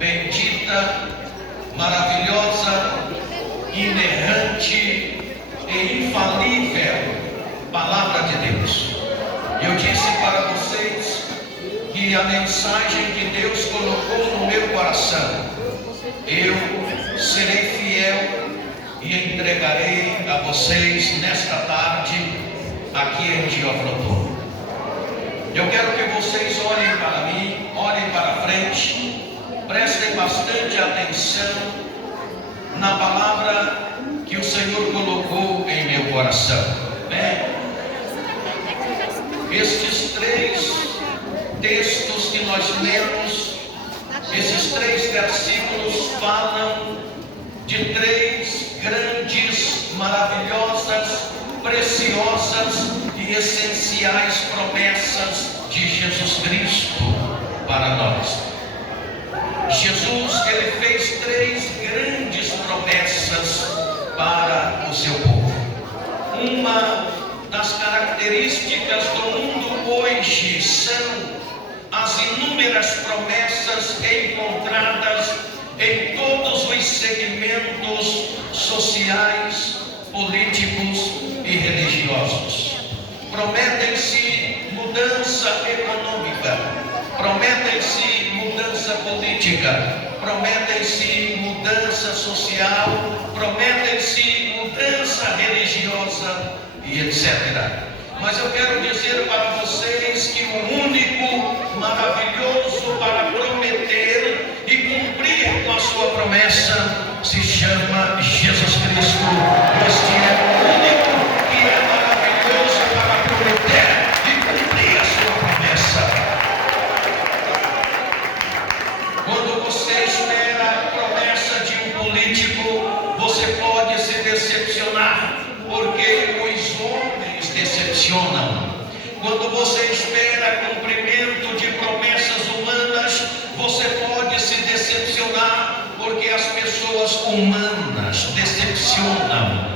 bendita, maravilhosa, inerrante e infalível Palavra de Deus. Eu disse para vocês que a mensagem que Deus colocou no meu coração, eu serei fiel e entregarei a vocês nesta tarde aqui em Dioflotone. Eu quero que vocês olhem para mim, olhem para frente, prestem bastante atenção na palavra que o Senhor colocou em meu coração. Estes três textos que nós lemos, esses três versículos falam de três grandes, maravilhosas, preciosas e essenciais promessas de Jesus Cristo para nós. Jesus, ele fez três grandes promessas para o seu povo. Uma das características do mundo hoje são as inúmeras promessas encontradas em todos os segmentos sociais, políticos e religiosos. Prometem-se mudança econômica, prometem-se mudança política, prometem-se mudança social, prometem-se mudança religiosa e etc. Mas eu quero dizer para vocês que o único maravilhoso para prometer e cumprir com a sua promessa se chama Jesus Cristo. Este é o único que é maravilhoso para prometer e cumprir a sua promessa. Quando você espera a promessa de um político, você pode se decepcionar, porque os homens decepcionam. Quando você espera cumprimento de promessas humanas, você pode se decepcionar, porque as pessoas humanas decepcionam.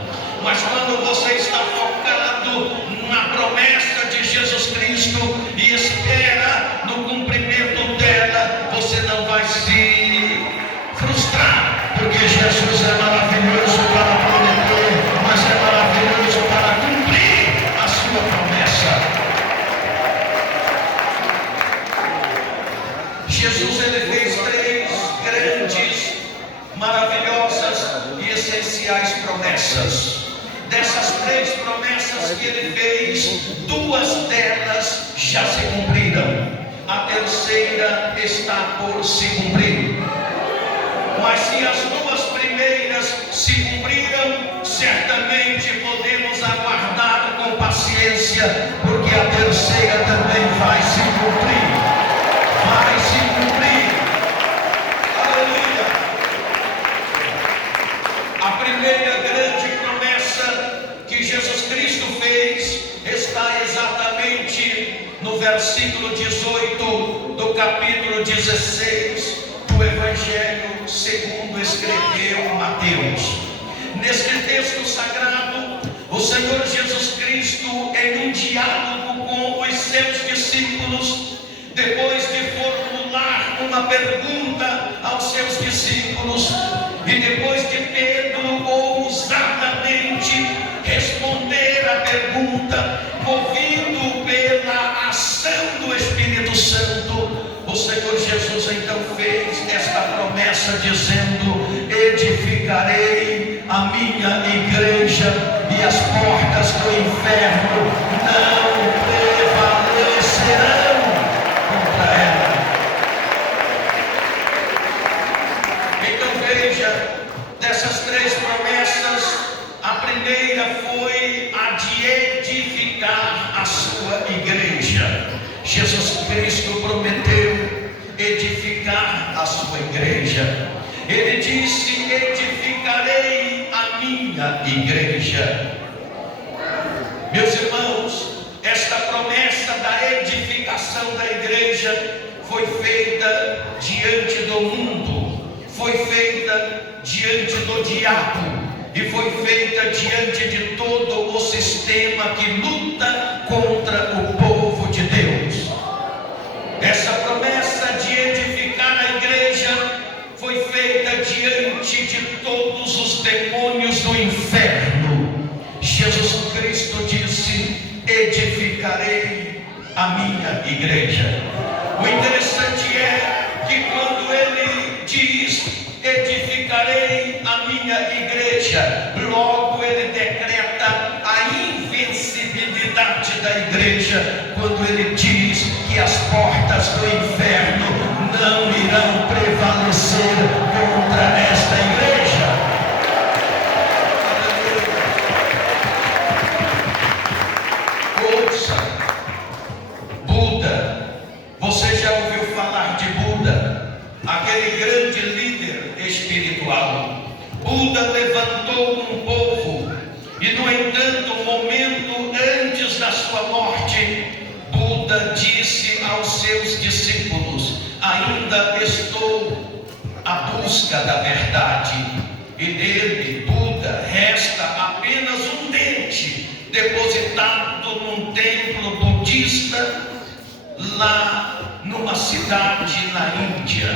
Mas quando você está focado na promessa de Jesus Cristo e espera no cumprimento dela, você não vai se frustrar, porque Jesus é maravilhoso para prometer, mas é maravilhoso para cumprir a sua promessa. Jesus, ele fez três grandes, maravilhosas e essenciais promessas. Dessas três promessas que ele fez, duas delas já se cumpriram. A terceira está por se cumprir. Mas se as duas primeiras se cumpriram, certamente podemos aguardar com paciência, porque a terceira também vai se cumprir. Vai se cumprir. Aleluia. A primeira grande promessa que Jesus Cristo fez está exatamente no versículo 18 do capítulo 16 do Evangelho segundo escreveu Mateus. Neste texto sagrado, o Senhor Jesus Cristo, em um diálogo com os seus discípulos, depois de formular uma pergunta aos seus discípulos, e depois de Pedro ousadamente responder a pergunta, movido pela ação do Espírito Santo, o Senhor Jesus então fez esta promessa dizendo: edificarei a minha igreja e as portas do inferno não prevalecerão contra ela. Então veja, dessas três promessas, a primeira foi a de edificar a sua igreja. Jesus Cristo prometeu edificar a sua igreja. Ele disse: edificarei a minha igreja. Meus irmãos, esta promessa da edificação da igreja foi feita diante do mundo, foi feita diante do diabo e foi feita diante de todo o sistema que luta contra o povo de Deus. Essa promessa de edificar a igreja diante de todos os demônios do inferno, Jesus Cristo disse: edificarei a minha igreja. O interessante é que quando ele diz edificarei a minha igreja, logo ele decreta a invencibilidade da igreja, quando ele diz que as portas do inferno não irão prevalecer contra esta igreja. Ouça, Buda, você já ouviu falar de Buda, aquele grande líder espiritual? Buda levantou um povo e, no entanto, um momento antes da sua morte, Buda disse aos seus discípulos: ainda estou à busca da verdade. E dele, Buda, resta apenas um dente depositado num templo budista lá numa cidade na Índia.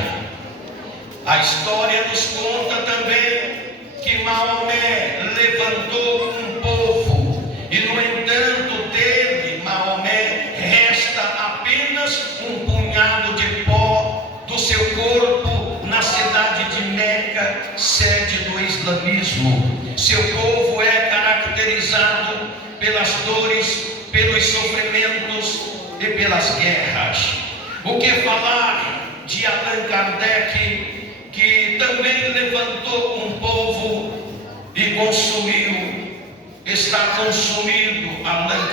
A história nos conta também que Maomé levantou um povo e, no entanto, dele, Maomé, resta apenas um punhado de pó do seu corpo na cidade de Meca, sede do islamismo. Seu povo é caracterizado pelas dores, pelos sofrimentos e pelas guerras. O que falar de Allan Kardec, que também levantou um povo e consumiu, está consumido Allan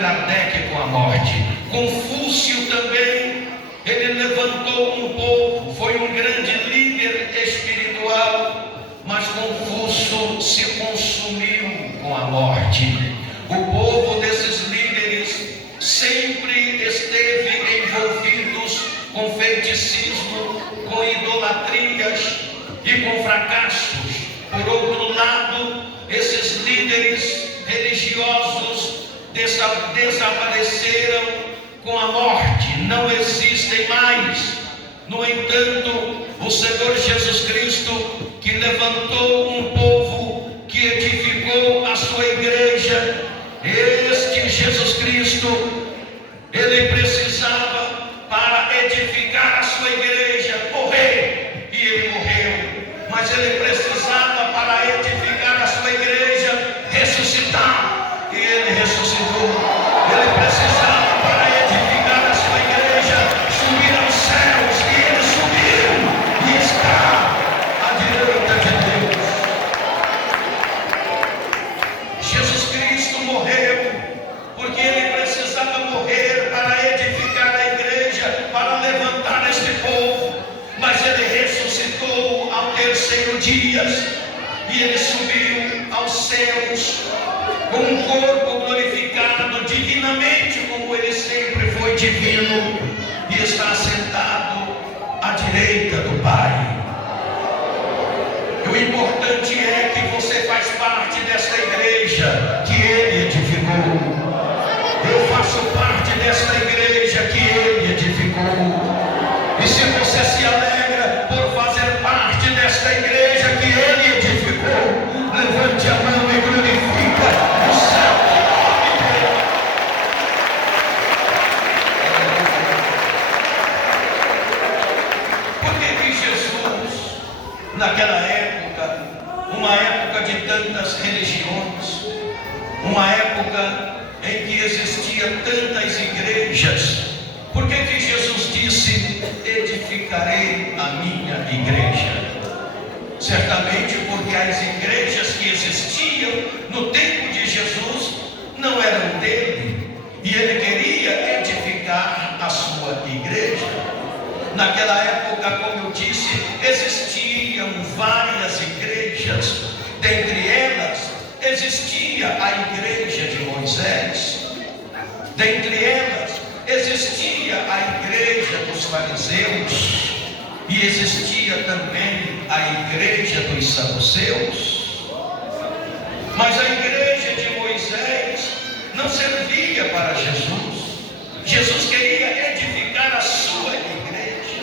Kardec com a morte. Confúcio também, ele levantou um povo, foi um grande líder espiritual, mas Confúcio se consumiu com a morte. O povo desses líderes sempre esteve envolvidos com feiticismo, com idolatrias e com fracassos. Por outro lado, esses líderes religiosos desapareceram com a morte, não existem mais. No entanto, o Senhor Jesus Cristo, que levantou um povo, que edificou a sua igreja, este Jesus Cristo, ele precisava, para edificar a sua igreja, morrer, e ele morreu. Mas ele precisava, para edificar a sua igreja, ressuscitar, e ele ressuscitou. Ele precisava, para edificar a sua igreja, subir aos céus, e ele subiu e está à direita de Deus. Jesus Cristo morreu porque ele precisava morrer para edificar a igreja, para levantar este povo. Mas ele ressuscitou ao terceiro dia e ele subiu aos céus com um corpo glorificado divinamente, como ele sempre foi divino, e está sentado à direita do Pai. E o importante é que você faz parte desta igreja que ele edificou. Eu faço parte desta igreja que ele edificou. E se você se alegra por fazer parte desta igreja que ele edificou, levante a mão e glorifica o céu. Por que Jesus, naquela época, uma época de tantas religiões, uma época em que existia tantas igrejas, por que Jesus disse: edificarei a minha igreja? Certamente porque as igrejas que existiam no tempo de Jesus não eram dele, e ele queria edificar a sua igreja. Naquela época, como eu disse, existiam várias igrejas. Dentre elas existia a igreja de Moisés. Dentre elas existia a igreja dos fariseus, e existia também a igreja dos saduceus. Mas a igreja de Moisés não servia para Jesus. Jesus queria edificar a sua igreja.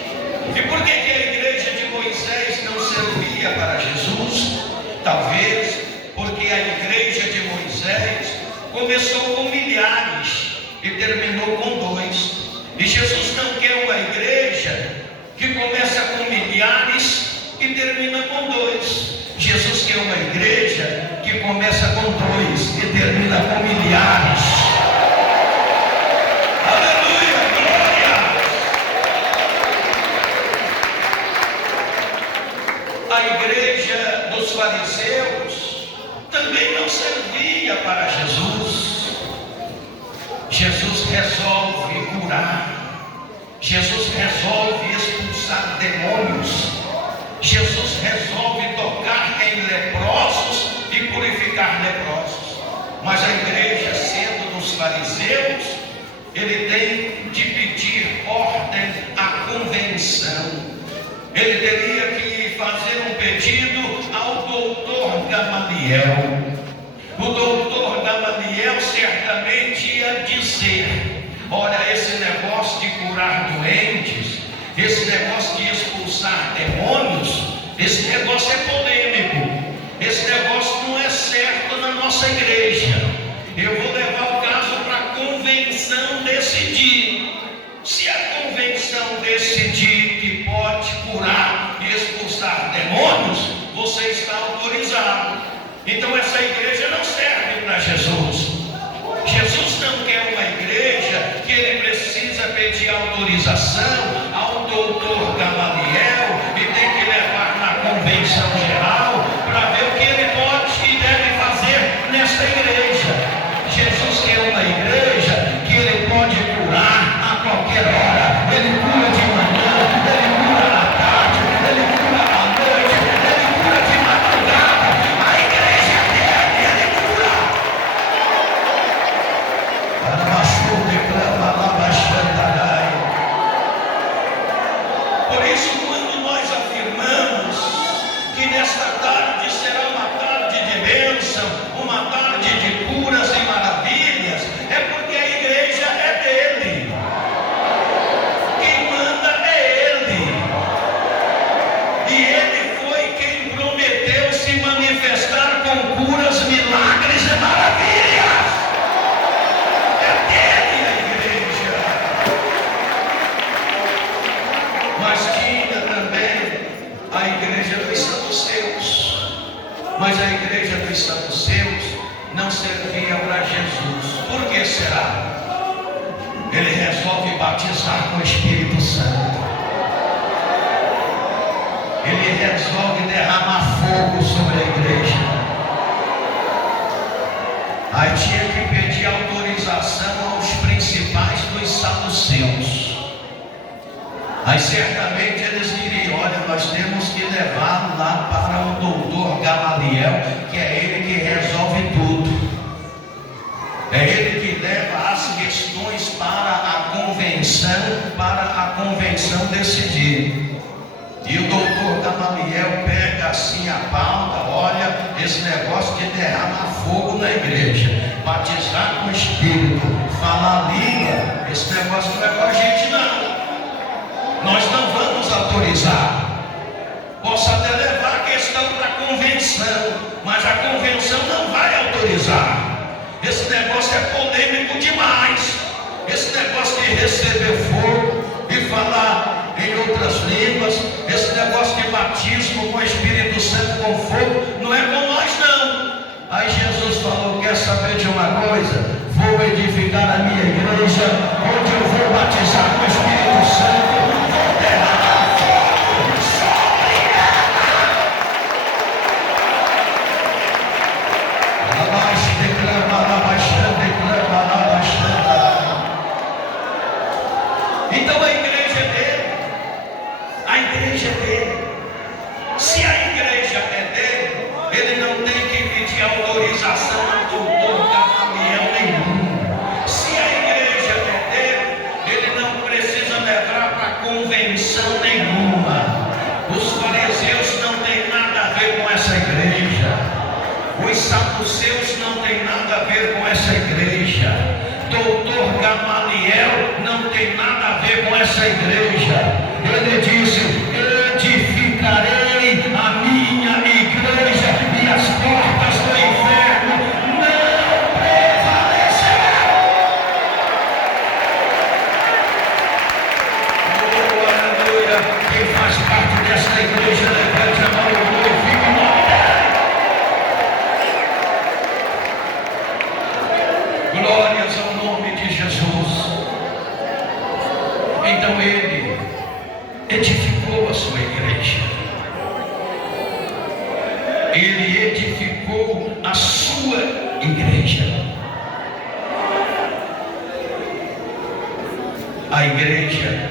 E por que a igreja de Moisés milhares e termina com 2. Jesus quer uma igreja que começa com 2 e termina com milhares. Aleluia, glória! A igreja dos fariseus também não servia para Jesus. Jesus resolve curar. Jesus resolve expulsar demônios. Jesus resolve tocar em leprosos e purificar leprosos. Mas a igreja, sendo dos fariseus, ele tem de pedir ordem à convenção. Ele teria que fazer um pedido ao doutor Gamaliel. O doutor Gamaliel certamente ia dizer: olha, esse negócio de curar doentes, esse negócio de expulsar demônios, esse negócio é polêmico, esse negócio não é certo na nossa igreja. Eu vou levar o caso para a convenção decidir. Se a convenção decidir que pode curar e expulsar demônios, você está autorizado. Então essa igreja não serve para Jesus. Jesus não quer uma igreja que ele precisa pedir autorização ao doutor Gamaliel e tem que levar na convenção geral para ver o que ele pode e deve fazer nesta igreja. Jesus quer uma igreja que ele pode curar a qualquer hora. Ele cura de manhã, ele cura à tarde, ele cura à noite, ele cura de madrugada. A igreja dele, ele cura. Por isso, quando nós afirmamos que nesta tarde será uma tarde de bênção, uma tarde de curas e maravilhas, é porque a igreja é dele. Quem manda é ele. E ele foi quem prometeu se manifestar com curas, milagres e maravilhas. É dele a igreja. Mas tinha também a igreja dos saduceus. Mas a igreja dos saduceus não servia para Jesus. Por que será? Ele resolve batizar com o Espírito Santo. Ele resolve derramar fogo sobre a igreja. Aí tinha que pedir autorização aos principais dos saduceus. Aí certamente eles diriam: olha, nós temos que levar lá para o doutor Gamaliel, que é ele que resolve tudo. É ele que leva as questões para a convenção decidir. E o doutor Gamaliel pega assim a pauta: olha, esse negócio de derramar fogo na igreja, batizar com o Espírito, falar língua, esse negócio não é com a gente não. Nós não vamos autorizar. Posso até levar a questão para a convenção, mas a convenção não vai autorizar. Esse negócio é polêmico demais. Esse negócio de receber fogo e falar em outras línguas, esse negócio de batismo com o Espírito Santo com fogo, não é com nós não. Aí Jesus falou: quer saber de uma coisa? Vou edificar a minha igreja, onde eu vou batizar com o Espírito Santo. Então a igreja é dele. A igreja é dele. Se a igreja é dele, ele não tem que pedir autorização ao doutor Gamaliel nenhum. Se a igreja é dele, ele não precisa levar para convenção nenhuma. Os fariseus não têm nada a ver com essa igreja. Os saduceus não têm nada a ver com essa igreja. Doutor Gamaliel não tem nada a ver com essa igreja. Ele disse: edificarei a minha igreja e as portas do inferno não prevalecerão. Oh, aleluia. Quem faz parte desta igreja. A igreja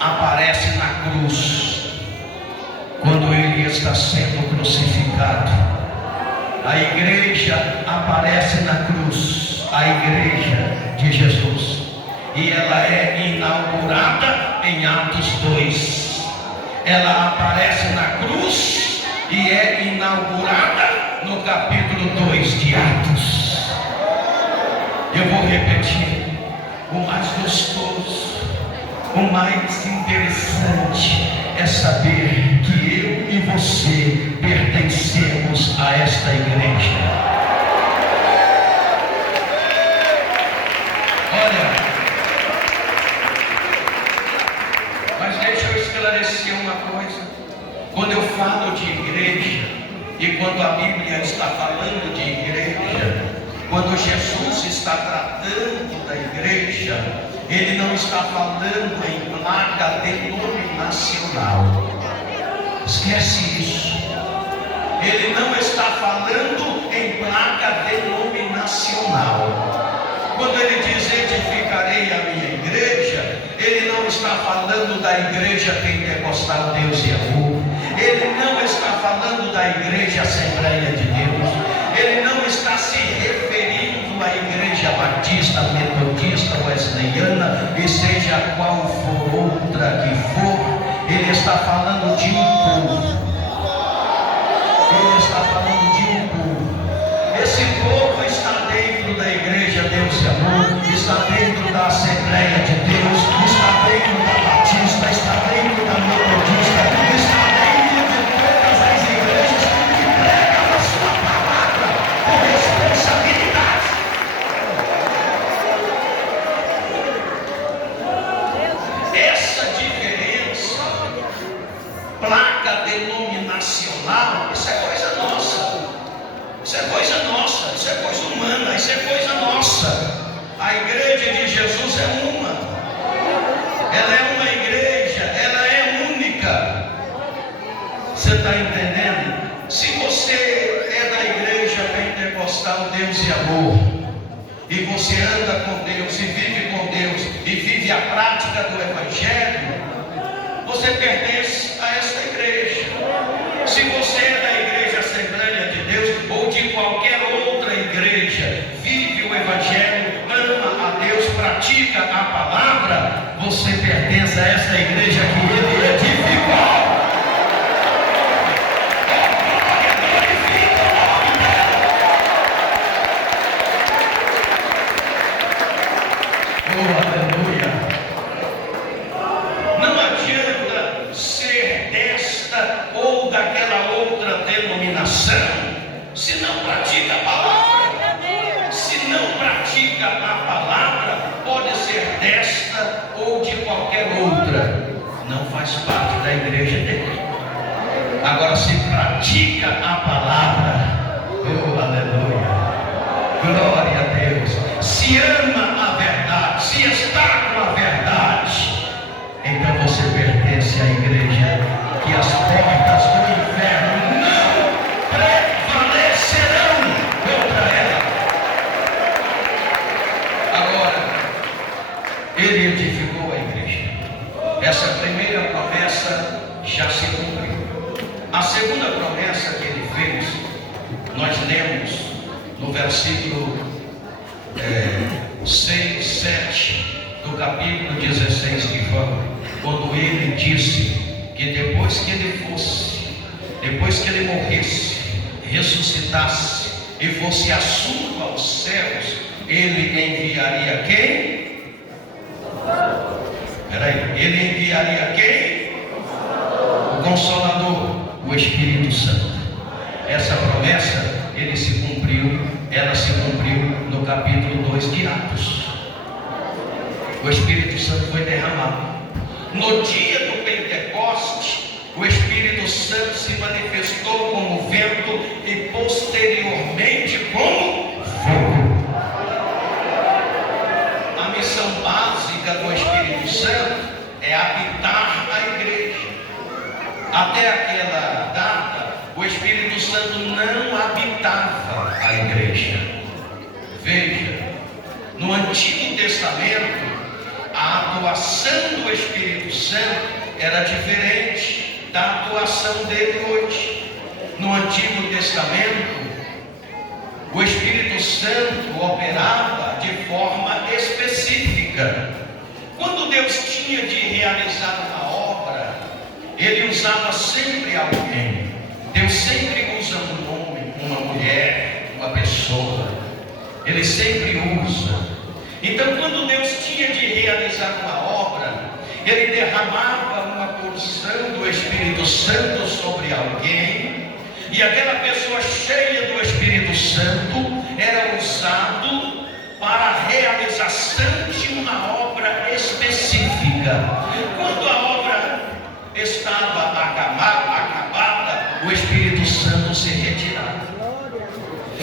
aparece na cruz quando ele está sendo crucificado. A igreja aparece na cruz, a igreja de Jesus, e ela é inaugurada em Atos 2. Ela aparece na cruz e é inaugurada no capítulo 2 de Atos. Eu vou repetir: o mais gostoso, o mais interessante é saber que eu e você pertencemos a esta igreja. Olha, mas deixa eu esclarecer uma coisa. Quando eu falo de igreja, e quando a Bíblia está falando de igreja, quando Jesus está tratando da igreja, ele não está falando em placa denominacional. Esquece isso. Ele não está falando em placa denominacional. Quando ele diz edificarei a minha igreja, ele não está falando da igreja pentecostal Deus e Amor. Ele não está falando da igreja Assembleia de Deus. Ele não está se referindo à igreja batista, metodista, wesleyana, e seja qual for outra que for. Ele está falando de um povo. Ele está falando de um povo. Esse povo está dentro da igreja Deus e Amor, está dentro da Assembleia de Deus, está dentro da Batista, está dentro da Metodista, está dentro de todas as igrejas que pregam a sua palavra com responsabilidade. Essa diferença, placa denominacional, isso é coisa nossa. Isso é coisa nossa, isso é coisa humana, isso é coisa nossa. A igreja de Jesus é uma. Ela é uma igreja, ela é única. Você está entendendo? Se você é da igreja pentecostal Deus e Amor, e você anda com Deus, e vive com Deus, e vive a prática do Evangelho, você pertence a esta igreja. Se você é da igreja Assembleia de Deus, ou de qualquer outra igreja, vive o Evangelho, ama a Deus, pratica a palavra, você pertence a esta igreja que ele edificou. Oh, aleluia! Não adianta ser desta ou daquela outra denominação se não pratica a palavra. Se não pratica a palavra, pode ser desta ou de qualquer outra, não faz parte da igreja dele. Agora, se pratica a palavra, oh aleluia, glória a Deus, se ama a verdade, se está com a verdade, então você pertence à igreja, que as portas do inferno não prevalecerão contra ela. Agora, ele edificou a igreja. Essa primeira promessa já se cumpriu. A segunda promessa que ele fez, nós lemos no versículo 6, 7 do capítulo 16 de João, quando ele disse que depois que ele fosse, depois que ele morresse, ressuscitasse e fosse assunto aos céus, ele enviaria quem? Ele enviaria quem? O Consolador, o Espírito Santo. Essa promessa, ela se cumpriu no capítulo 2 de Atos. O Espírito Santo foi derramado. No dia do Pentecoste, o Espírito Santo se manifestou como vento e posteriormente como fogo. A missão básica do Espírito Santo é habitar a igreja. Até aquela data, o Espírito Santo não habitava a igreja. Veja, no Antigo Testamento, a atuação do Espírito Santo era diferente da atuação dele hoje. No Antigo Testamento, o Espírito Santo operava de forma específica. Quando Deus tinha de realizar uma obra, Ele usava sempre alguém. Deus sempre usa um homem, uma mulher, uma pessoa. Ele sempre usa. Então, quando Deus tinha de realizar uma obra, Ele derramava uma porção do Espírito Santo sobre alguém, e aquela pessoa cheia do Espírito Santo era usado para a realização de uma obra específica. Quando a obra estava acabada, o Espírito Santo se retirava.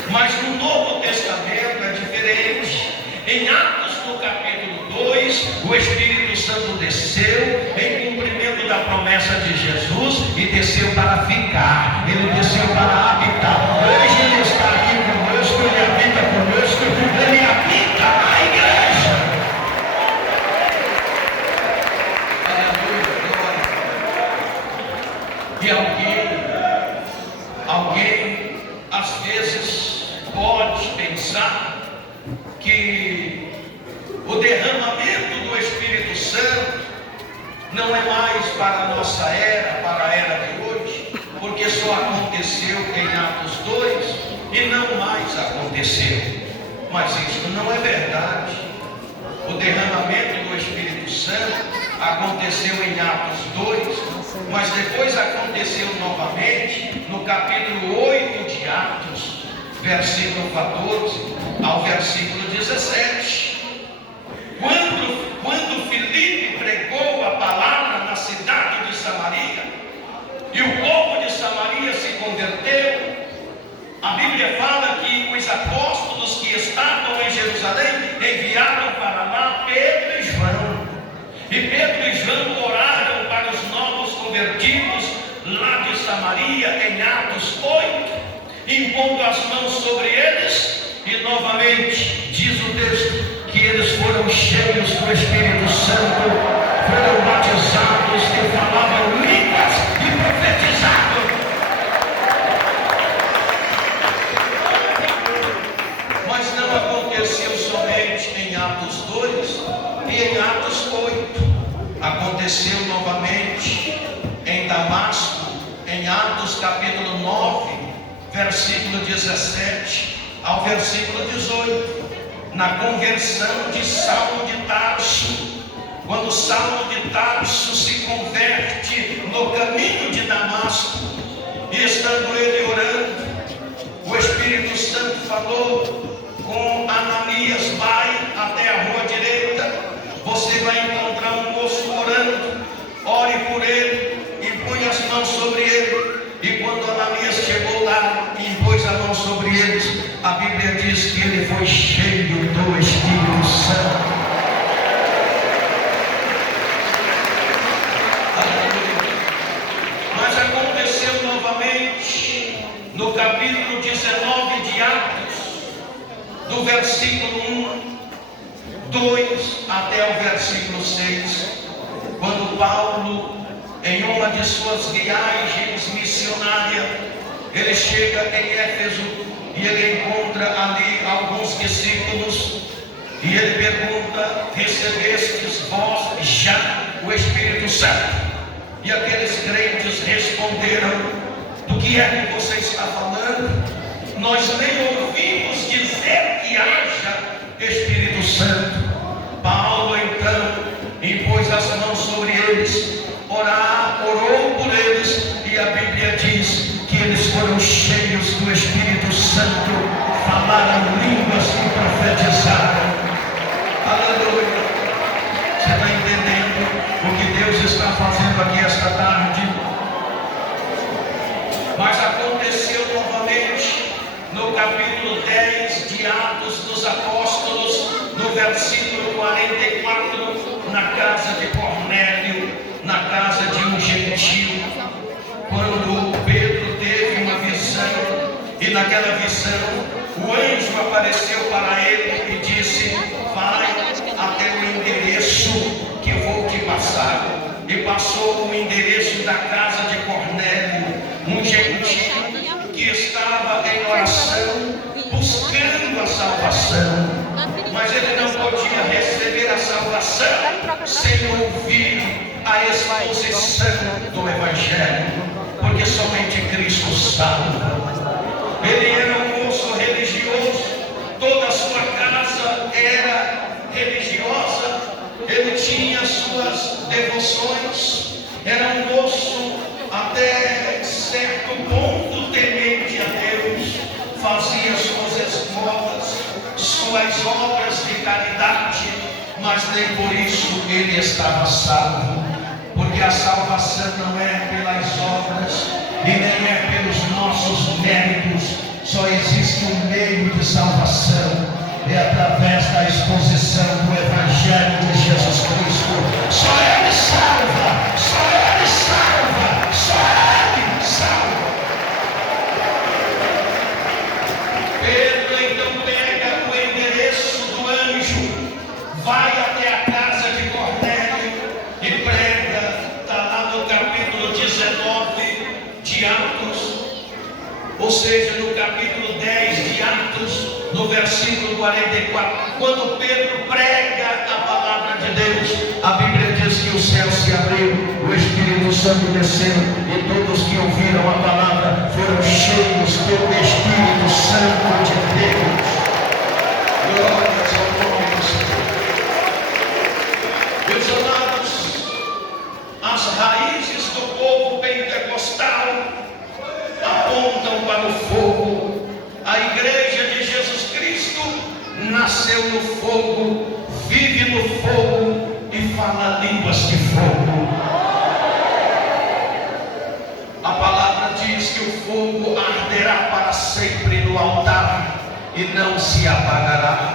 Mas no Novo Testamento é diferente. Em Atos, no capítulo 2, o Espírito Santo desceu em cumprimento da promessa de Jesus e desceu para ficar. Ele desceu para habitar. Hoje Ele está aqui conosco, Ele habita conosco, Ele habita na igreja. Aleluia, glória. E alguém às vezes pode pensar que o derramamento do Espírito Santo não é mais para a nossa era, para a era de hoje, porque só aconteceu em Atos 2 e não mais aconteceu. Mas isso não é verdade. O derramamento do Espírito Santo aconteceu em Atos 2, mas depois aconteceu novamente no capítulo 8 de Atos, versículo 14 ao versículo 17. Quando Filipe pregou a palavra na cidade de Samaria, e o povo de Samaria se converteu, a Bíblia fala que os apóstolos que estavam em Jerusalém enviaram para lá Pedro e João. E Pedro e João oraram para os novos convertidos lá de Samaria, em Atos 8, impondo as mãos sobre eles. E novamente diz o texto que eles foram cheios do Espírito Santo, foram batizados e falavam línguas e profetizavam. Mas não aconteceu somente em Atos 2 e em Atos 8. Aconteceu novamente em Damasco, em Atos capítulo 9, versículo 17 ao versículo 18, na conversão de Saulo de Tarso. Quando Saulo de Tarso se converte no caminho de Damasco, e estando ele orando, o Espírito Santo falou com Ananias: vai até a rua direita, você vai encontrar um moço orando, ore por ele e põe as mãos sobre ele. E quando Ananias chegou lá e impôs a mão sobre eles, a Bíblia diz que ele foi cheio do Espírito Santo. Mas aconteceu novamente no capítulo 19 de Atos, do versículo 1, 2 até o versículo 6, quando Paulo, em uma de suas viagens missionárias, ele chega em Éfeso e ele encontra ali alguns discípulos e ele pergunta: recebestes vós já o Espírito Santo? E aqueles crentes responderam: do que é que você está falando? Nós nem ouvimos dizer que haja Espírito Santo. Paulo então impôs as mãos sobre eles, orou por eles, e a Bíblia diz que eles foram cheios do Espírito Santo, falaram línguas e profetizaram. Aleluia! Você está entendendo o que Deus está fazendo aqui esta tarde? Mas aconteceu novamente no capítulo 10 de Atos dos Apóstolos, no versículo 44, na casa de Cornélio, na casa de um gentil, quando Pedro teve naquela visão, o anjo apareceu para ele e disse: vai até o endereço que eu vou te passar. E passou o endereço da casa de Cornélio, um gentio que estava em oração, buscando a salvação. Mas ele não podia receber a salvação sem ouvir a exposição do Evangelho, porque somente Cristo salva. Ele era um moço religioso, toda a sua casa era religiosa, ele tinha suas devoções, era um moço até certo ponto temente a Deus, fazia suas esmolas, suas obras de caridade, mas nem por isso ele estava salvo, porque a salvação não é pelas obras e nem é pelos nossos méritos. Só existe um meio de salvação, é através da exposição do Evangelho de Jesus Cristo. Só Ele salva, só Ele salva, só Ele salva. Pedro então pega o endereço do anjo, vai até a casa de Cornélio e prega. Está lá no capítulo 19 de Atos, ou seja, no capítulo 10 de Atos, no versículo 44, quando Pedro prega a palavra de Deus, a Bíblia diz que o céu se abriu, o Espírito Santo desceu, e todos que ouviram a palavra foram cheios do Espírito Santo de Deus. Glórias ao nome do Senhor. Meus amados, as raízes do povo pentecostal apontam para o fogo. A igreja de Jesus Cristo nasceu no fogo, vive no fogo e fala línguas de fogo. A palavra diz que o fogo arderá para sempre no altar e não se apagará.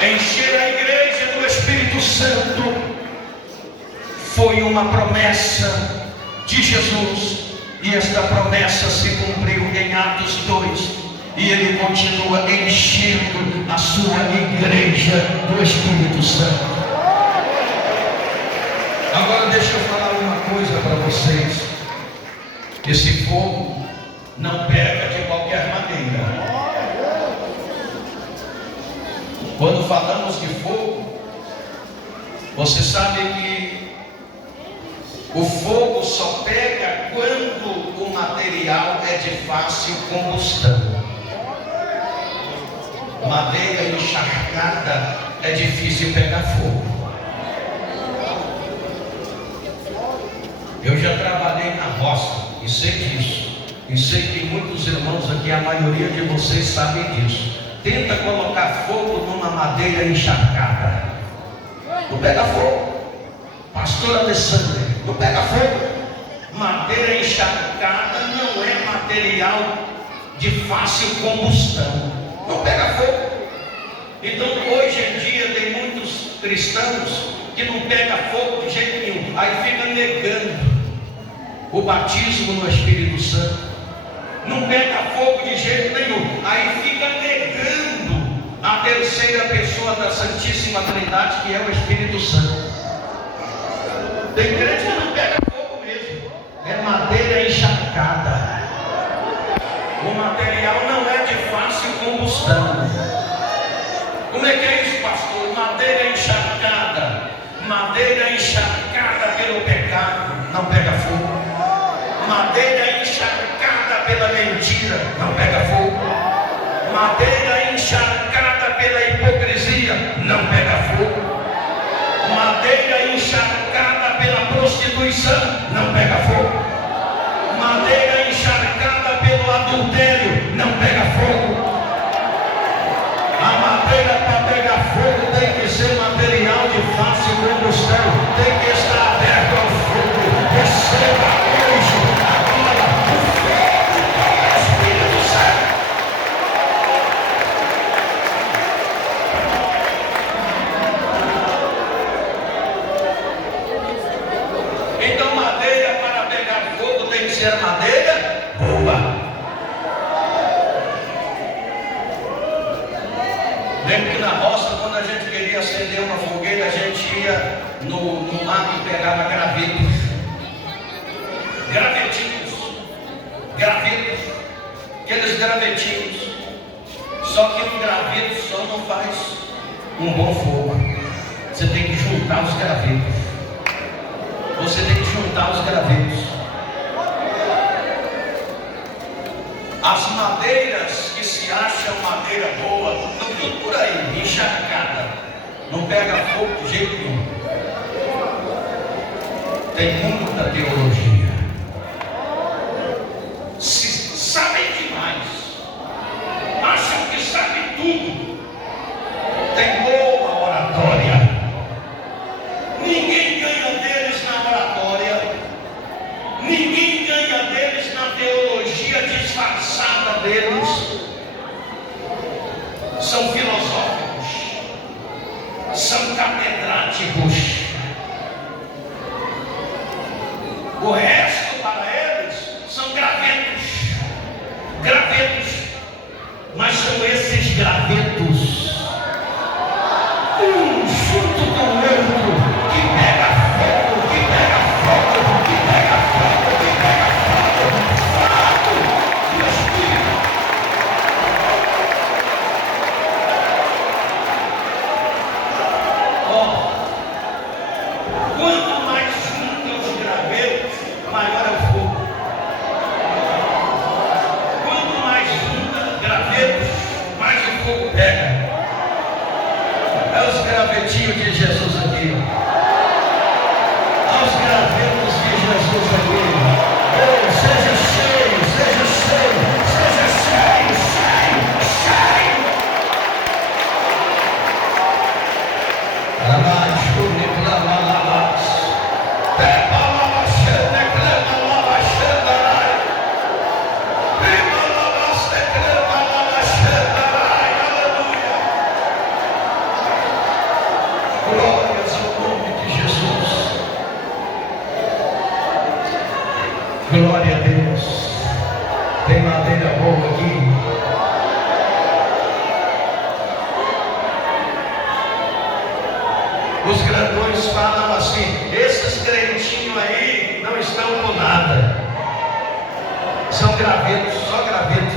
Encher a igreja do Espírito Santo foi uma promessa de Jesus, e esta promessa se cumpriu em Atos 2, e ele continua enchendo a sua igreja do Espírito Santo. Agora deixa eu falar uma coisa para vocês. Esse fogo não pega de qualquer maneira. Quando falamos de fogo, você sabe que o fogo só pega quando o material é de fácil combustão. Madeira encharcada é difícil pegar fogo. Eu já trabalhei na roça e sei disso. E sei que muitos irmãos aqui, a maioria de vocês sabem disso. Tenta colocar fogo numa madeira encharcada, não pega fogo. Pastor Alessandro, não pega fogo. Madeira encharcada não é material de fácil combustão, não pega fogo. Então hoje em dia tem muitos cristãos que não pega fogo de jeito nenhum, aí fica negando o batismo no Espírito Santo, não pega fogo de jeito nenhum, aí fica negando a terceira pessoa da Santíssima Trindade, que é o Espírito Santo. Tem crente que não pega fogo mesmo, é madeira encharcada. O material não é de fácil combustão. Como é que é isso, pastor? Madeira encharcada. Madeira encharcada pelo pecado não pega fogo. Madeira encharcada pela mentira não pega fogo. Madeira encharcada pela hipocrisia não pega fogo. Madeira encharcada pela prostituição não pega fogo. Madeira encharcada pelo adultério não pega fogo. A madeira para pegar fogo tem que ser material de fácil combustão, tem que estar aberto ao fogo. Receba hoje, agora, o fogo do Espírito Santo. Então madeira para pegar fogo tem que ser madeira boa. acender uma fogueira, a gente ia no mato e pegava gravetos. Gravetos, aqueles gravetinhos. Só que um graveto só não faz um bom fogo. Você tem que juntar os gravetos. Você tem que juntar os gravetos. As madeiras que se acham madeira boa, não procura aí, encharcada. Não pega fogo de jeito nenhum. Tem muita teologia. Sabem demais. Acham que sabem tudo. Tem boa oratória. Ninguém ganha deles na oratória. Ninguém ganha deles na teologia disfarçada deles. São filosóficos. São catedráticos. O resto para eles são gravetos. Mas são esses gravetos, um junto com o outro, que pega fogo, que pega fogo, que pega fogo, que pega fogo, do Espírito. Quanto mais juntam os gravetos, maior é o fogo. Mais o fogo pega. É os gravetinhos de Jesus aqui. É os gravetos de Jesus aqui. Oh, seja cheio, seja cheio, seja cheio, cheio, cheio. Glórias ao nome de Jesus. Glória a Deus. Tem madeira boa aqui. Os grandões falam assim: esses crentinhos aí não estão com nada. São gravetos, só gravetos.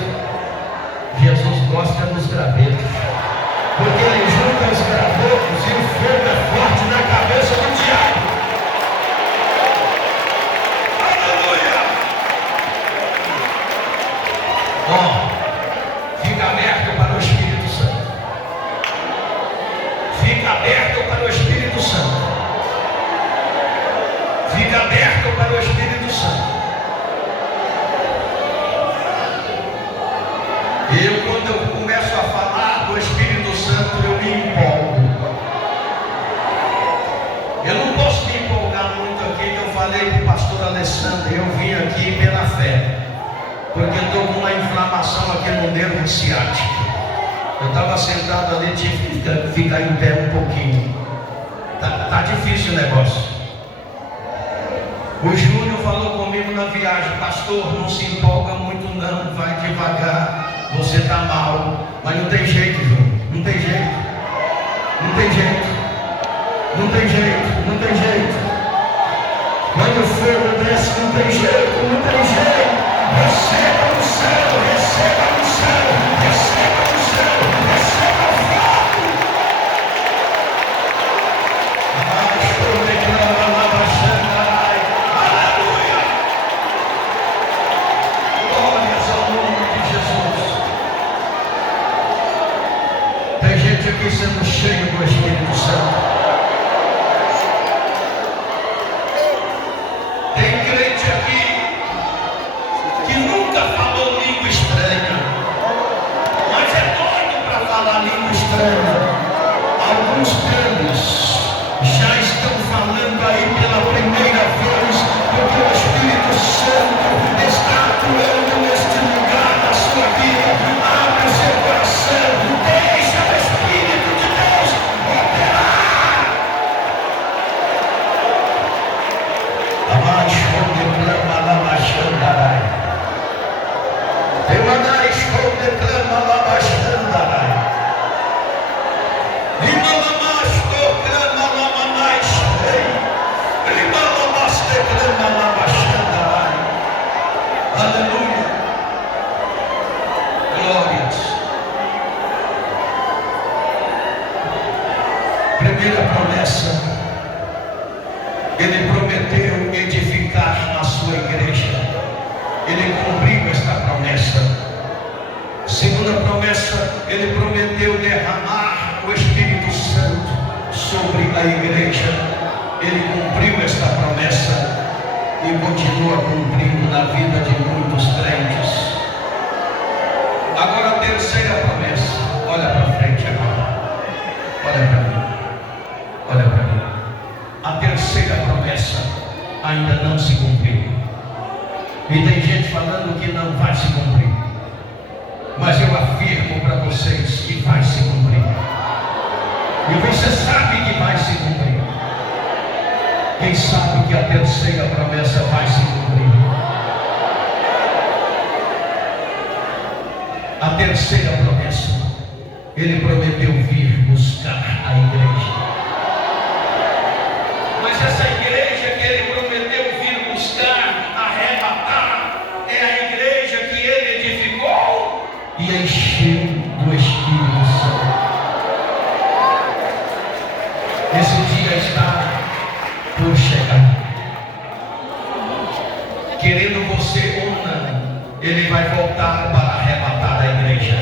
Jesus gosta dos gravetos, porque ele junta os gravetos e o fogo é forte na cabeça do diabo. Aleluia! Fica aberto para o Espírito Santo. Fica aberto para o Espírito Santo. Fica aberto para o Espírito Santo. Quando eu começo a falar do Espírito Santo, eu me empolgo. Eu não posso me empolgar muito aqui, que eu falei para o pastor Alessandro, eu vim aqui pela fé, porque eu estou com uma inflamação aqui no nervo ciático. Eu estava sentado ali, tive que ficar em pé um pouquinho. Tá difícil o negócio. O Júnior falou comigo na viagem: pastor, não se empolga muito não, vai devagar. Você está mal, mas não tem jeito, Júnior. Não tem jeito. Não tem jeito. Não tem jeito. Não tem jeito. Quando o fogo desce, não tem jeito. Não tem jeito. Receba no céu. Receba no céu. Receba no céu. Receba o fogo. Aleluia. Glórias ao nome de Jesus. Tem gente aqui sendo cheio do Espírito Santo. Tem crente aqui que nunca falou língua estranha. ainda não se cumpriu. E tem gente falando que não vai se cumprir. Mas eu afirmo para vocês que vai se cumprir. E você sabe que vai se cumprir. Quem sabe que a terceira promessa vai se cumprir? A terceira promessa, Ele prometeu vir buscar a igreja. Mas essa igreja que Ele prometeu vir buscar, arrebatar, é a igreja que Ele edificou e encheu do Espírito Santo. Esse dia está por chegar. Querendo você ou não, Ele vai voltar para arrebatar a igreja.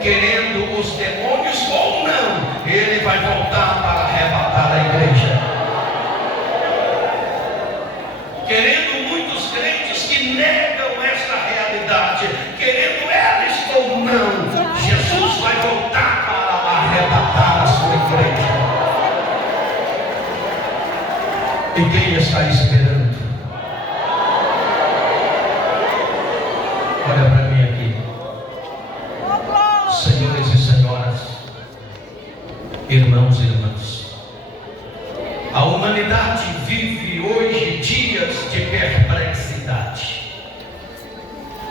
Querendo os demônios ou não, Ele vai voltar para arrebatar a igreja. Querendo muitos crentes que negam esta realidade, querendo eles ou não, Jesus vai voltar para arrebatar a sua igreja. E quem está esperando? Olha para mim aqui. Senhores e senhoras, irmãos e irmãs, a humanidade vive hoje dias de perplexidade.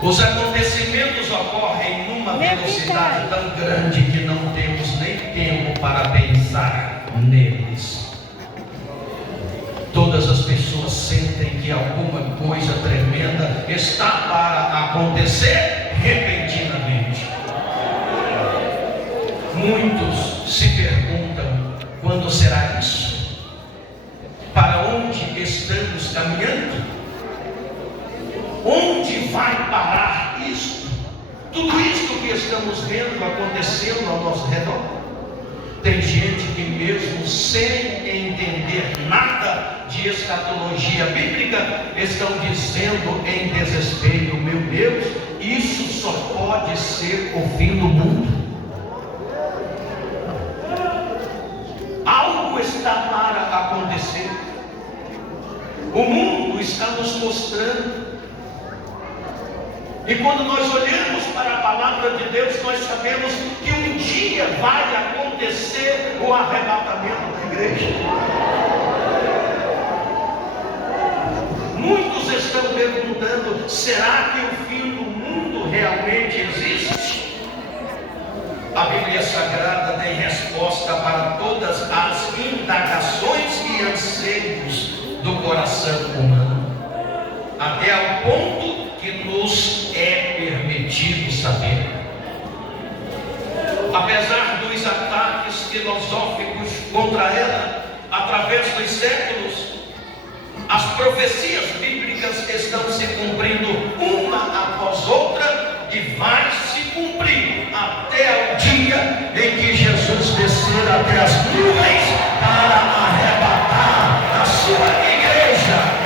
Os acontecimentos ocorrem numa velocidade tão grande que não temos nem tempo para pensar neles. Todas as pessoas sentem que alguma coisa tremenda está para acontecer repentinamente. Muitos se perguntam: quando será isso? Para onde estamos caminhando? Onde vai parar isso? Tudo isso que estamos vendo acontecendo ao nosso redor. Tem gente que mesmo sem entender nada de escatologia bíblica, estão dizendo em desespero: meu Deus, isso só pode ser o fim do mundo. Algo está para acontecer. O mundo está nos mostrando. E quando nós olhamos para a palavra de Deus, nós sabemos que um dia vai acontecer o arrebatamento da igreja. Muitos estão perguntando: será que o fim do mundo realmente existe? A Bíblia Sagrada tem resposta para todas as indagações e anseios do coração humano, até ao ponto que nos é permitido saber. Apesar dos ataques filosóficos contra ela, através dos séculos, as profecias bíblicas estão se cumprindo uma após outra e vai se cumprir até o dia em que Jesus descer até as nuvens para arrebatar a sua igreja.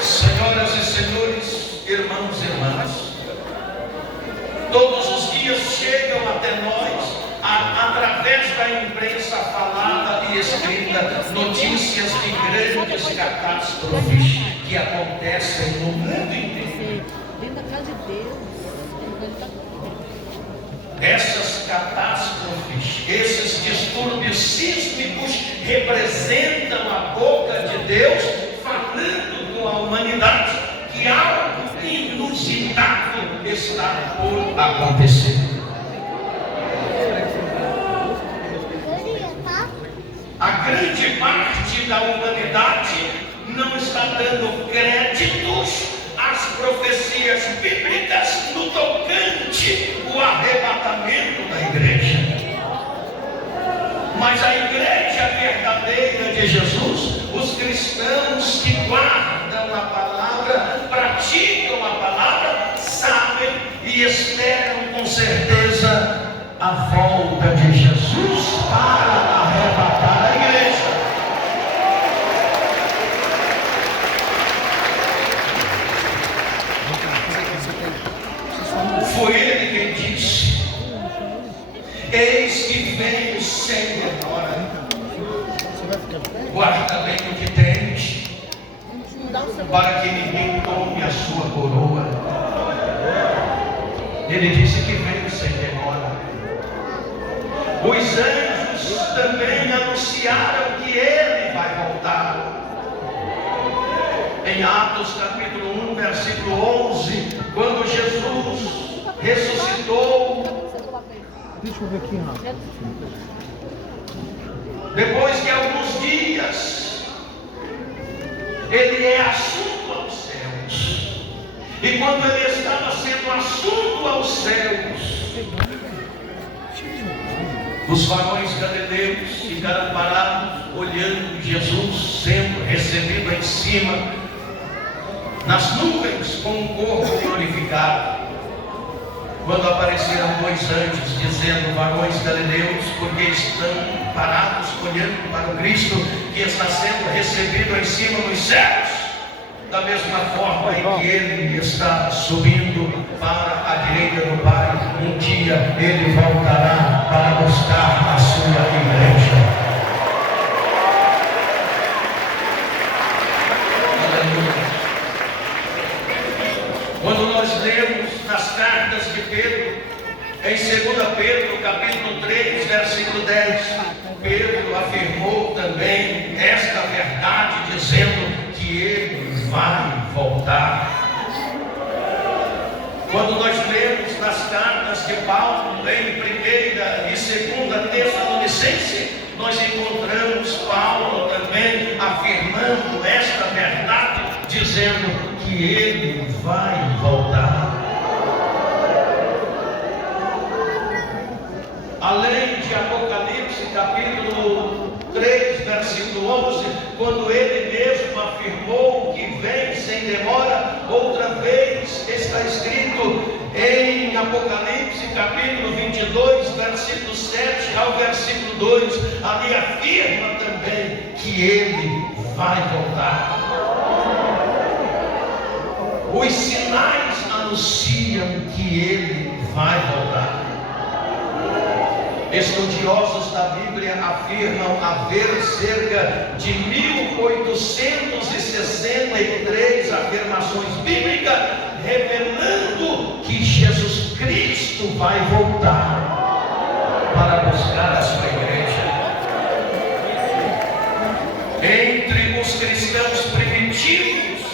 Senhoras e senhores, irmãos e irmãs, todos os dias chegam até nós, através da imprensa falada e escrita, notícias de grandes catástrofes que acontecem no mundo inteiro. Dentro da casa de Deus. Essas catástrofes, esses distúrbios sísmicos representam a boca de Deus falando com a humanidade que algo inusitado está por acontecer. A grande parte da humanidade não está dando créditos às profecias bíblicas no tocante ao arrebatamento da igreja. Mas a igreja verdadeira de Jesus, os cristãos que guardam a palavra, praticam a palavra, sabem e esperam com certeza a volta de Jesus para arrebatar a igreja. Foi ele quem disse: eis eis que venho sem demora. Guarda bem o que tens, para que ninguém tome a sua coroa. Ele disse que veio sem demora. Os anjos também anunciaram que ele vai voltar. Em Atos capítulo 1, versículo 11, quando Jesus ressuscitou, deixa eu ver aqui, depois de alguns dias, ele é assunto aos céus. E quando ele estava sendo assunto aos céus, os varões galileus ficaram parados, olhando Jesus sendo recebido em cima, nas nuvens, com um corpo glorificado. Quando apareceram dois anjos, dizendo: varões galileus, porque estão parados, olhando para o Cristo que está sendo recebido em cima nos céus, da mesma forma em que ele está subindo para a direita do Pai, um dia ele voltará para buscar a sua igreja. Aleluia. Quando nós lemos nas cartas de Pedro, em 2 Pedro, capítulo 3, versículo 10, Pedro afirmou também esta verdade, dizendo que ele vai voltar. Quando nós lemos nas cartas de Paulo, em 1ª e 2ª Tessalonicenses, nós encontramos Paulo também afirmando esta verdade, dizendo que ele vai voltar. Além de Apocalipse capítulo 3, versículo 11, quando ele mesmo afirmou que vem sem demora, outra vez está escrito em Apocalipse capítulo 22, versículo 7 ao versículo 2, ali afirma também que ele vai voltar. Os sinais anunciam que ele vai voltar. Estudiosos da Bíblia afirmam haver cerca de 1863 afirmações bíblicas revelando que Jesus Cristo vai voltar para buscar a sua igreja. Entre os cristãos primitivos,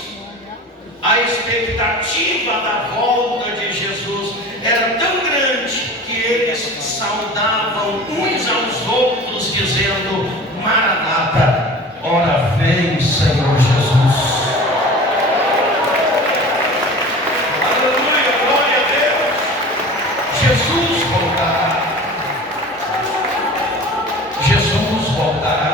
a expectativa da volta de Jesus era tão grande que eles saudavam uns aos outros, dizendo: Maranata, ora vem, Senhor Jesus. Aleluia, glória a Deus. Jesus voltará. Jesus voltará.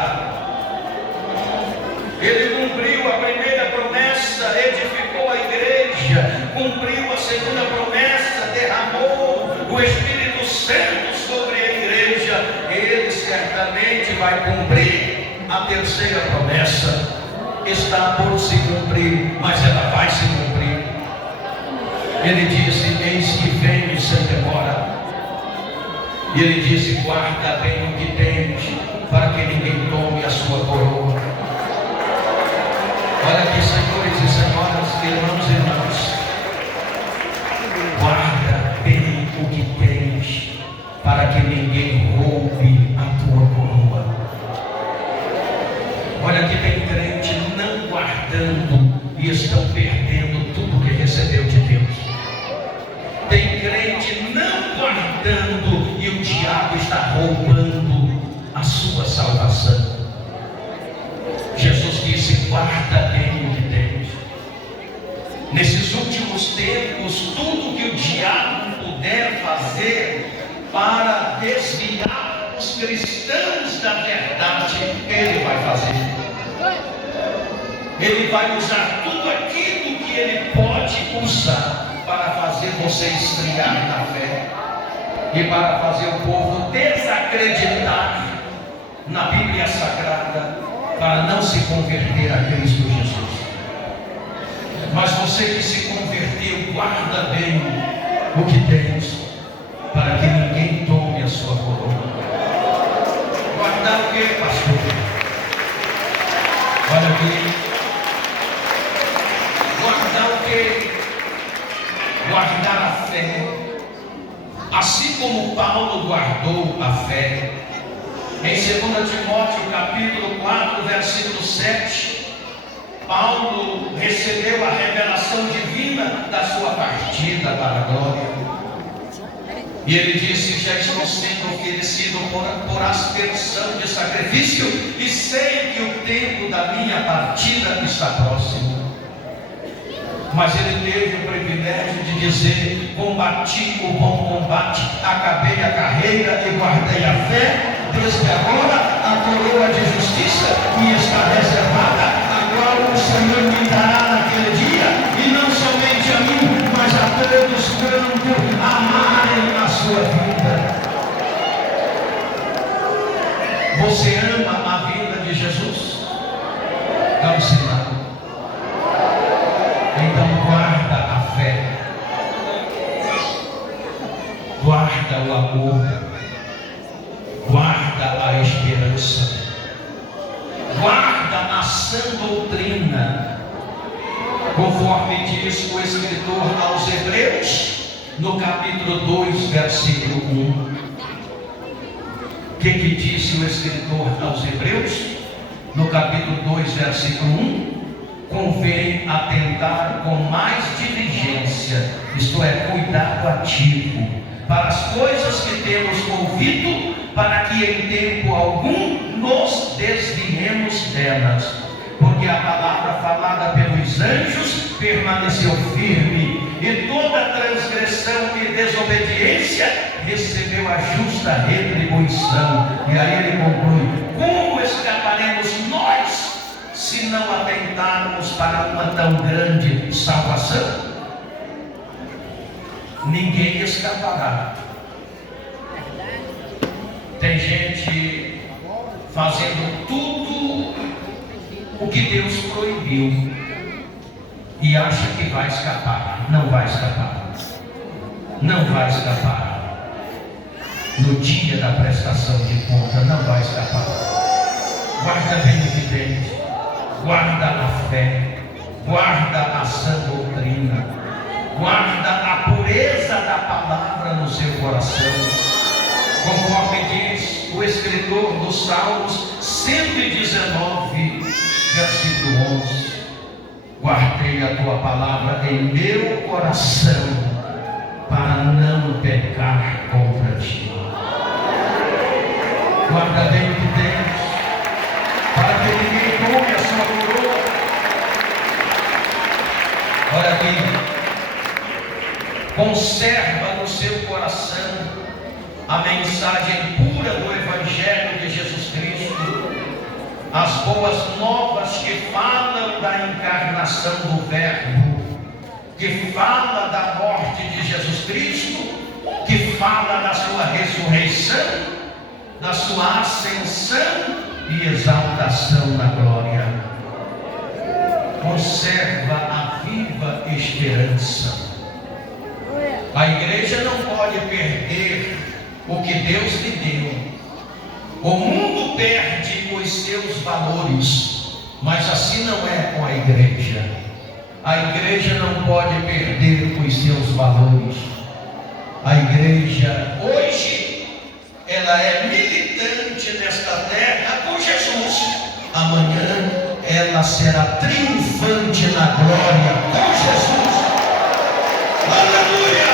Ele cumpriu a primeira promessa, edificou a igreja, cumpriu a segunda promessa, derramou o Espírito Santo sobre a igreja. Ele certamente vai cumprir a terceira promessa. Está por se cumprir, mas ela vai se cumprir. Ele disse: eis que venho sem demora. E ele disse: guarda bem o que tens, para que ninguém tome a sua coroa. Olha aqui, senhores e senhoras, irmãos e irmãs, guarda bem o que tens, para que ninguém roube a tua coroa. Olha que tem crente não guardando e estão perdendo tudo que recebeu de Deus. Tem crente não guardando e o diabo está roubando a sua salvação. Jesus disse: guarda bem o que tens. Nesses últimos tempos, tudo que o diabo puder fazer para desviar os cristãos da verdade, ele vai fazer. Ele vai usar tudo aquilo que ele pode usar para fazer você esfriar na fé e para fazer o povo desacreditar na Bíblia Sagrada, para não se converter a Cristo Jesus. Mas você que se converteu, guarda bem o que tens, para que ninguém tome a sua coroa. Guardar o quê, pastor? Olha aqui. Guardar o quê? Guardar a fé. Assim como Paulo guardou a fé. Em 2 Timóteo capítulo 4, versículo 7, Paulo recebeu a revelação divina da sua partida para a glória. E ele disse: já estou sendo oferecido por aspersão de sacrifício, e sei que o tempo da minha partida está próximo. Mas ele teve o privilégio de dizer: combati o bom combate, acabei a carreira e guardei a fé. Desde agora a coroa de justiça me está reservada, a qual o Senhor me dará naquele dia, e não somente a mim, mas a todos quanto amarem a sua vida. Você ama a vida de Jesus? Dá um sinal. Então guarda a fé, guarda o amor, guarda a esperança, guarda a sã doutrina, conforme diz o escritor aos Hebreus, no capítulo 2, versículo 1. O que disse o escritor aos Hebreus? No capítulo 2, versículo 1. Convém atentar com mais diligência, isto é, cuidado ativo, para as coisas que temos ouvido, para que em tempo algum nos desviemos delas. Porque a palavra falada pelos anjos permaneceu firme, e toda transgressão e desobediência recebeu a justa retribuição. E aí ele conclui: como escaparemos nós, se não atentarmos para uma tão grande salvação? Ninguém escapará. Tem gente fazendo tudo o que Deus proibiu e acha que vai escapar. Não vai escapar. Não vai escapar. No dia da prestação de conta, não vai escapar. Guarda bem o que tem. Guarda a fé, guarda a sã doutrina, guarda a pureza da palavra no seu coração, conforme diz o escritor dos Salmos 119, versículo 11: guardei a tua palavra em meu coração, para não pecar contra ti. Guarda bem o que tens, para que ninguém tome a sua coroa. Olha aqui, conserva no seu coração a mensagem pura do Evangelho de Jesus Cristo, as boas novas que falam da encarnação do Verbo, que fala da morte de Jesus Cristo, que fala da sua ressurreição, da sua ascensão e exaltação na glória. Conserva a viva esperança. A igreja não pode perder o que Deus lhe deu. O mundo perde os seus valores, mas assim não é com a igreja. A igreja não pode perder os seus valores. A igreja hoje, ela é militante nesta terra por Jesus. Amanhã ela será triunfante na glória com Jesus. Aleluia!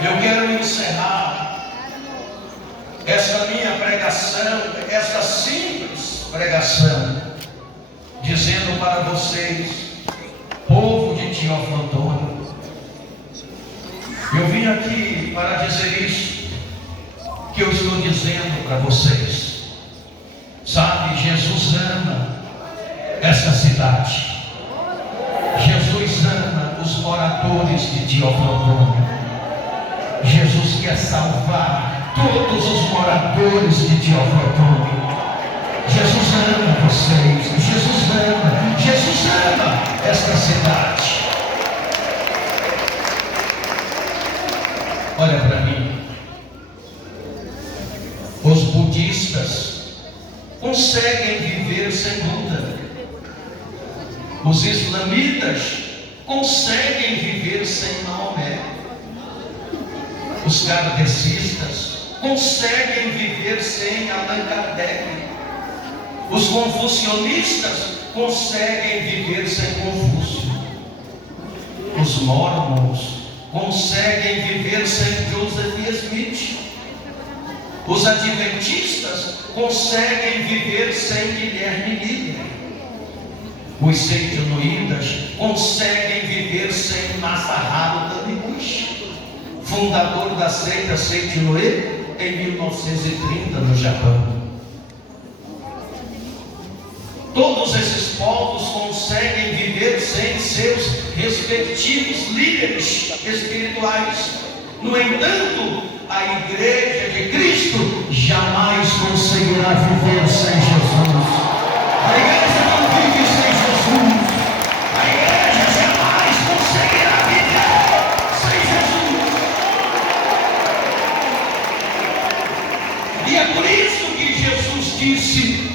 Eu quero encerrar essa minha pregação, essa simples pregação, dizendo para vocês, povo de Teoflotone, eu vim aqui para dizer isso que eu estou dizendo para vocês. Sabe, Jesus ama esta cidade. Jesus ama os moradores de Teoflotone. Jesus quer salvar todos os moradores de Teoflotone. Jesus ama vocês. Jesus ama esta cidade. Olha para mim. Os budistas conseguem viver sem Buda. Os islamitas conseguem viver sem Maomé. Os kardecistas conseguem viver sem Allan Kardec. Os confucionistas conseguem viver sem Confúcio. Os mormons conseguem viver sem Joseph Smith. Os adventistas conseguem viver sem Guilherme Miller. Os seitinoídas conseguem viver sem Masaharu Taniguchi, fundador da seita Seitinoe em 1930 no Japão. Todos esses povos conseguem viver sem seus respectivos líderes espirituais. No entanto, a Igreja de Cristo jamais conseguirá viver sem Jesus.